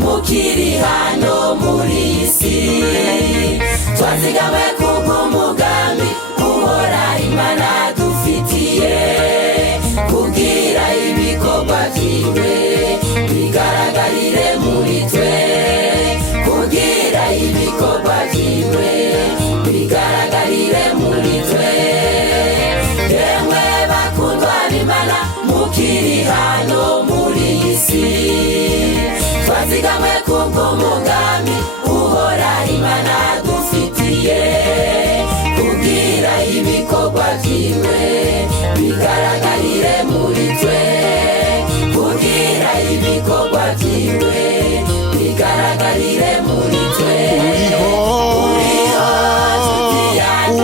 Mukiri hano muri isi twazigamwe kubw'umugambi uhora Imana dufitiye kugira ibikorwa vyiwe bigaragarire muri twe kugira ibikorwa vyiwe bigaragarire muri twe yemwe bakundwa b'Imana mukiri hano muri isi twazigamwe kubw'umugambi uhora Imana dufitiye kugira ibikorwa vyiwe bigaragarire muri twe kugira ibikorwa vyiwe bigaragarire muri twe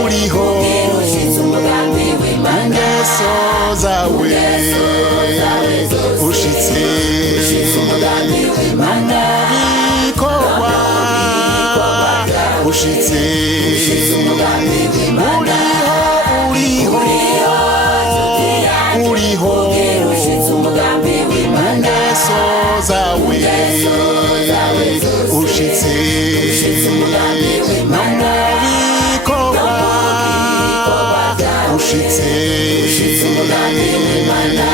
uriho ushitse umugambi w'Imana ingeso zawe ushitse umugambi w'Imana bikorwa ushitse umugambi w'Imana uriho ushitse umugambi w'Imana ingeso zawe ushitse umugambi w'Imana bikorwa ushitse umugambi w'Imana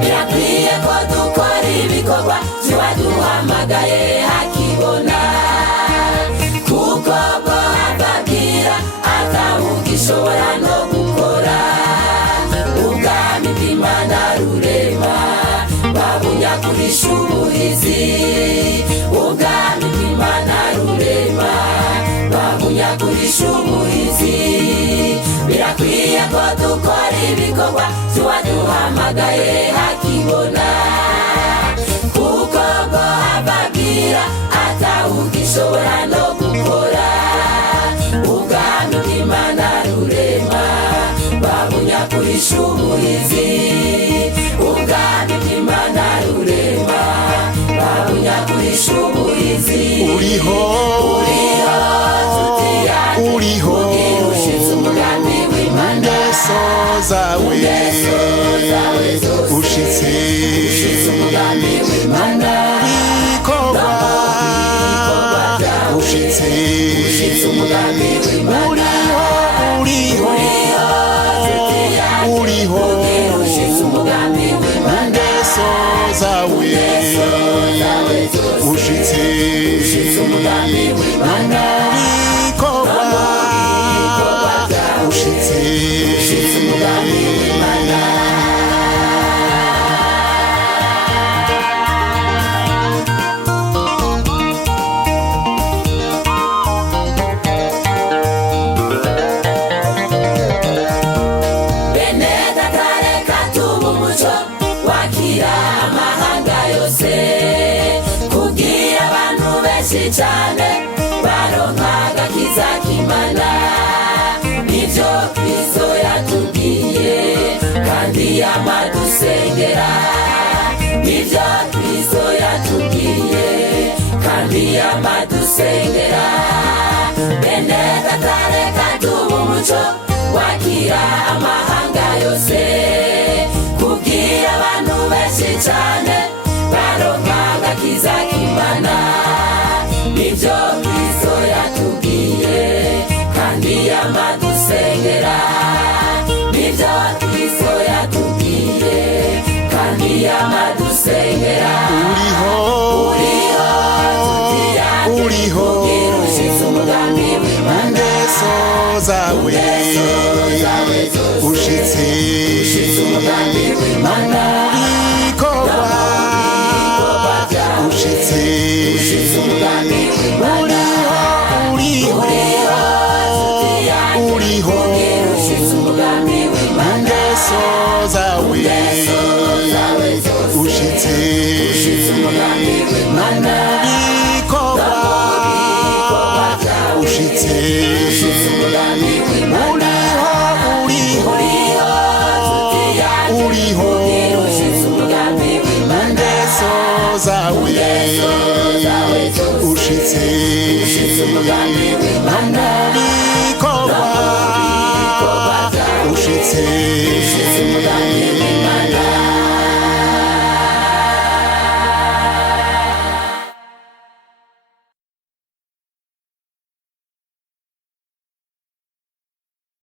birakwiye ko dukora ibikorwa ziwaduhamagaye hakibona kuko bwo ababwira atawugishobora no gukora ubwami bw'Imana rurema babunyakurisha ubuhizi ubwami bw'Imana rurema babunyakurisha ubuhizi birakwiye ko dukora ibikorwa ziwaduhamagaye hakibona kuko bwo ababwira atawugishobora no gukora ubwami bw'Imana rurema babunyakurisha ubuhizi ubwami bw'Imana rurema babunyakurisha ubuhizi uriho uriho ushitse umugambi w'Imana ingeso zawe ushitse umugambi w'Imana bikorwa ushitse umugambi w'Imana uriho ushitse umugambi w'Imana ingeso zawe ushitse umugambi w'Imana bikorwa ushitse umugambi w'Imana bene data reka tuba umuco wakira amahanga yose kugira abantu benshi cane baronka agakiza k'Imana nivyo Kristo yatubwiye kandi yamadusengera nivyo Kristo yatubwiye kandi yamadusengera bene data reka tuba umuco wakira amahanga yose kugira abantu benshi cane baronka agakiza k'Imana nivyo Kristo yatubwiye kandi yamadusengera nivyo Kristo yatubwiye kandi yamadusengera uriho ushitse umugambi w'Imana ingeso zawe ushitse umugambi w'Imana bikorwa ushitse umugambi w'Imana uriho ushitse umugambi w'Imana ingeso zawe ushitse umugambi w'Imana uriho uriho ushitse umugambi w'Imana ingeso zawe ushitse umugambi